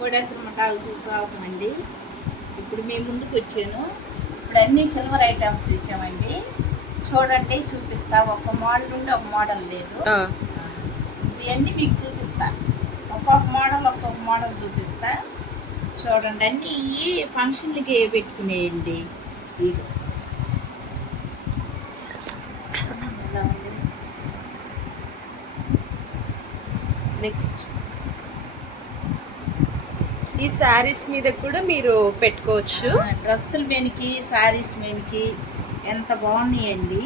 కోడేశ్వరం house అవుతామండి. ఇప్పుడు మీ ముందుకు వచ్చాను. ఇప్పుడు అన్ని సిల్వర్ ఐటమ్స్ తెచ్చామండి. చూడండి, చూపిస్తా. ఒక మోడల్ ఉండి ఒక మోడల్ లేదు. ఇవన్నీ మీకు చూపిస్తా. ఒక్కొక్క మోడల్ చూపిస్తా. చూడండి, అన్నీ ఈ ఫంక్షన్లకి పెట్టుకునేయండి. నెక్స్ట్ ఈ శారీస్ మీద కూడా మీరు పెట్టుకోవచ్చు. డ్రెస్సుల మీదకి, శారీస్ మీదకి ఎంత బాగున్నాయండి.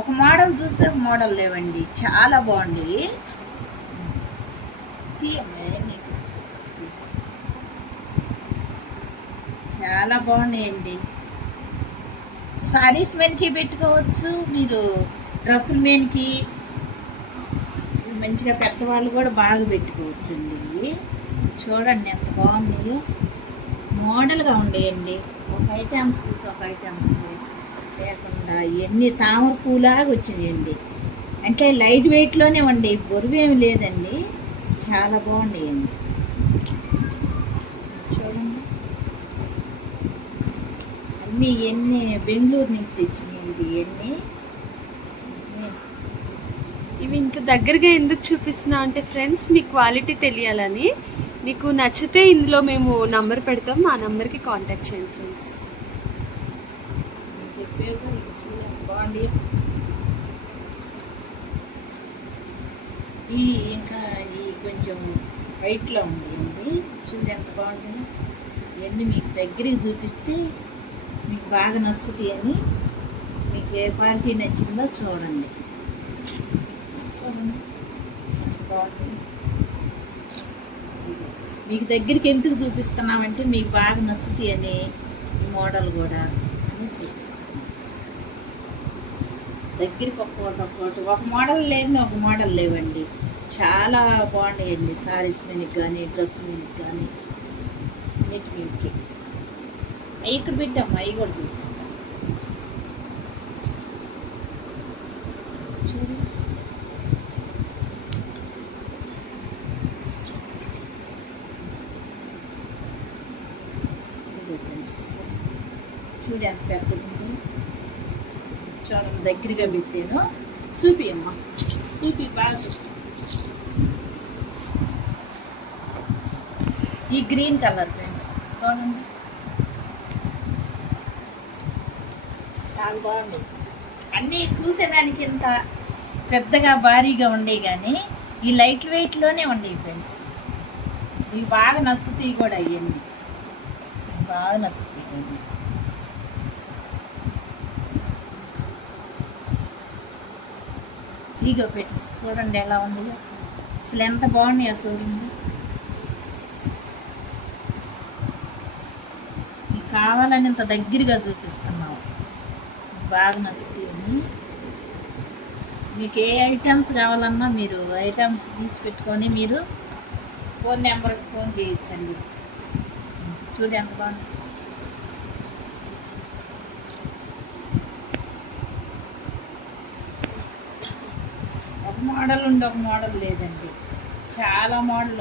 ఒక మోడల్ చూస్తే ఒక మోడల్ లేవండి. చాలా బాగుంది. చాలా బాగున్నాయండి. శారీస్ మీదకి పెట్టుకోవచ్చు మీరు. డ్రెస్సుల మీదకి మంచిగా పెద్దవాళ్ళు కూడా బాగా పెట్టుకోవచ్చు అండి. చూడండి ఎంత బాగున్నాయో. మోడల్గా ఉండేయండి. ఒక ఐటమ్స్ చూసి ఒక ఐటమ్స్ లేకుండా ఇవన్నీ తామర పూలాగా వచ్చినాయండి. అంటే లైట్ వెయిట్లోనే ఉండే, బరువేమి లేదండి. చాలా బాగుండేయండి. చూడండి, అన్నీ ఇవన్నీ బెంగళూరు నుంచి తెచ్చినాయండి. ఇవి ఇంకా దగ్గరగా ఎందుకు చూపిస్తున్నా అంటే ఫ్రెండ్స్, మీ క్వాలిటీ తెలియాలని. మీకు నచ్చితే ఇందులో మేము నంబర్ పెడతాం, ఆ నంబర్కి కాంటాక్ట్ చేయండి ఫ్రెండ్స్. చెప్పేది చూడండి ఎంత బాగుంది. ఇంకా ఈ కొంచెం వైట్లో ఉండేయండి. చూడండి ఎంత బాగుంటుందో. ఇవన్నీ మీకు దగ్గరికి చూపిస్తే మీకు బాగా నచ్చుతాయి అని. మీకు ఏ క్వాలిటీ నచ్చిందో చూడండి. చూడండి ఎంత బాగుంటుంది. మీకు దగ్గరికి ఎందుకు చూపిస్తున్నామంటే మీకు బాగా నచ్చుతాయి అని. ఈ మోడల్ కూడా అని చూపిస్తాను. దగ్గరికి ఒక్కొక్కటి ఒక మోడల్ లేదు, ఒక మోడల్ లేవండి. చాలా బాగున్నాయండి. శారీస్ మీదకి కానీ, డ్రెస్ మీదకి కానీ, అన్నిటి మీదకి. అవి ఇక్కడ పెట్టాము, అవి కూడా చూపిస్తాను. చూడు, చూడు ఎంత పెద్దగా ఉంది. చూడండి, దగ్గరగా పెట్టాను. చూపి అమ్మా, చూపి బాగా. ఈ గ్రీన్ కలర్ ఫ్రెండ్స్ చూడండి, చాలా బాగుంది. అన్నీ చూసేదానికి ఇంత పెద్దగా భారీగా ఉండేవి కానీ ఈ లైట్ వెయిట్లోనే ఉండేవి ఫ్రెండ్స్. ఇవి బాగా నచ్చుతాయి కూడా. అయ్యండి బాగా నచ్చుతాయి. ఇగో పెట్టి చూడండి ఎలా ఉంది. అసలు ఎంత బాగున్నాయో చూడండి. మీకు కావాలని ఇంత దగ్గరగా చూపిస్తున్నావు. బాగా నచ్చుతాయని. మీకు ఏ ఐటమ్స్ కావాలన్నా మీరు ఐటమ్స్ తీసి పెట్టుకొని మీరు ఫోన్ నెంబర్కి ఫోన్ చేయొచ్చండి. చూడు ఎంత బాగుంది. ఒక మోడల్ ఉండి ఒక మోడల్ లేదండి. చాలా మోడల్.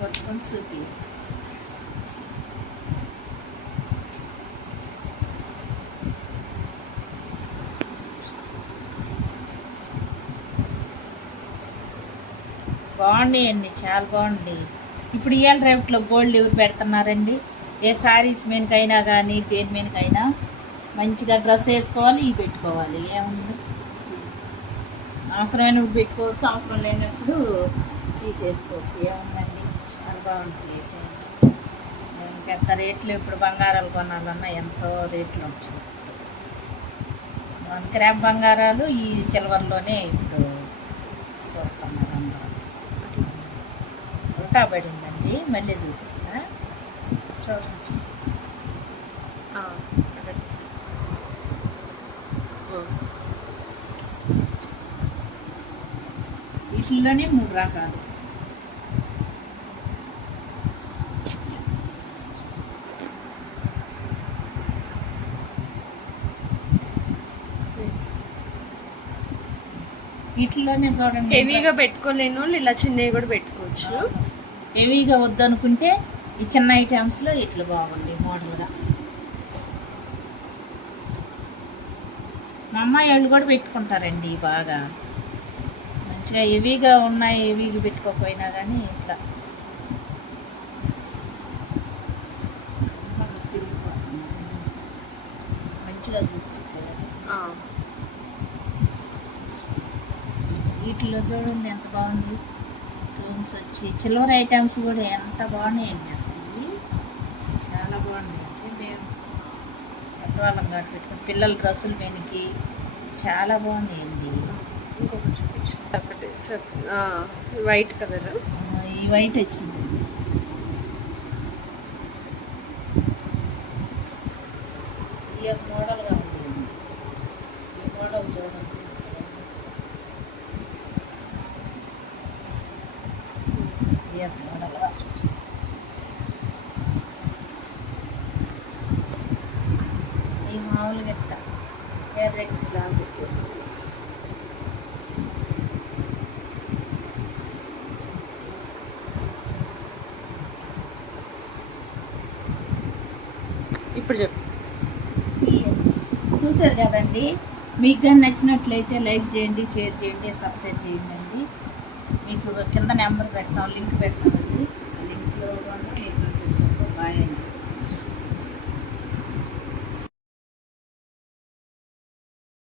పట్టుకొని చూపి. బాగున్నాయండి, చాలా బాగుంది. ఇప్పుడు ఇవాళ రేపట్లో గోల్డ్ ఎవరు పెడుతున్నారండి? ఏ శారీస్ మీదకైనా కానీ దేని మీదకైనా మంచిగా డ్రెస్ వేసుకోవాలి, ఇవి పెట్టుకోవాలి. ఏముంది, అవసరమైనప్పుడు పెట్టుకోవచ్చు, అవసరం లేనప్పుడు తీసేసుకోవచ్చు. ఏముందండి, చాలా బాగుంటాయి. అయితే పెద్ద రేట్లు ఇప్పుడు బంగారాలు కొనాలన్నా ఎంతో రేట్లు వచ్చాయి. 1 గ్రామ్ బంగారాలు ఈ సిల్వర్లోనే ఇప్పుడు చూస్తున్నారు అందరూ. ఉల్టా పడిందండి, మళ్ళీ చూపిస్తా. చూడండి, వీటిల్లోనే 3 రకాలు. వీటిలోనే చూడండి. హెవీగా పెట్టుకోలేని వాళ్ళు ఇలా చిన్నవి కూడా పెట్టుకోవచ్చు. హెవీగా వద్దనుకుంటే ఈ చిన్న ఐటమ్స్లో ఇట్లా బాగుంది మోడల్గా. మా అమ్మాయి వాళ్ళు కూడా పెట్టుకుంటారండి బాగా మంచిగా. హెవీగా ఉన్నాయి, హెవీగా పెట్టుకోకపోయినా కానీ ఇట్లా మంచిగా చూపిస్తారు. వీటిలో చూడండి ఎంత బాగుంది. రూమ్స్ వచ్చి సిల్వర్ ఐటమ్స్ కూడా ఎంత బాగున్నాయండి అసలు. ఇవి చాలా బాగున్నాయి. అంటే మేము పెద్దవాళ్ళం కాబట్టి పెట్టుకుని పిల్లల డ్రెస్సులు వెనక్కి చాలా బాగున్నాయండి. ఇంకొకటి చూపించు. ఒకటి వైట్ కలర్. ఈ వైట్ వచ్చింది. ఈ మోడల్గా ఉంది. ఈ మోడల్ చూడండి. మోడల్గా ఈ మామూలుగా హెయిర్ ఎగ్స్ లాగా పెట్టేసుకోవచ్చు. ఇప్పుడు చెప్పు. చూసారు కదండి. మీకు కానీ నచ్చినట్లయితే లైక్ చేయండి, షేర్ చేయండి, సబ్స్క్రైబ్ చేయండి అండి. మీకు కింద నెంబర్ పెడతాం, లింక్ పెడతామండి. ఆ లింక్లో కూడా మీకు బాయ్ అండి.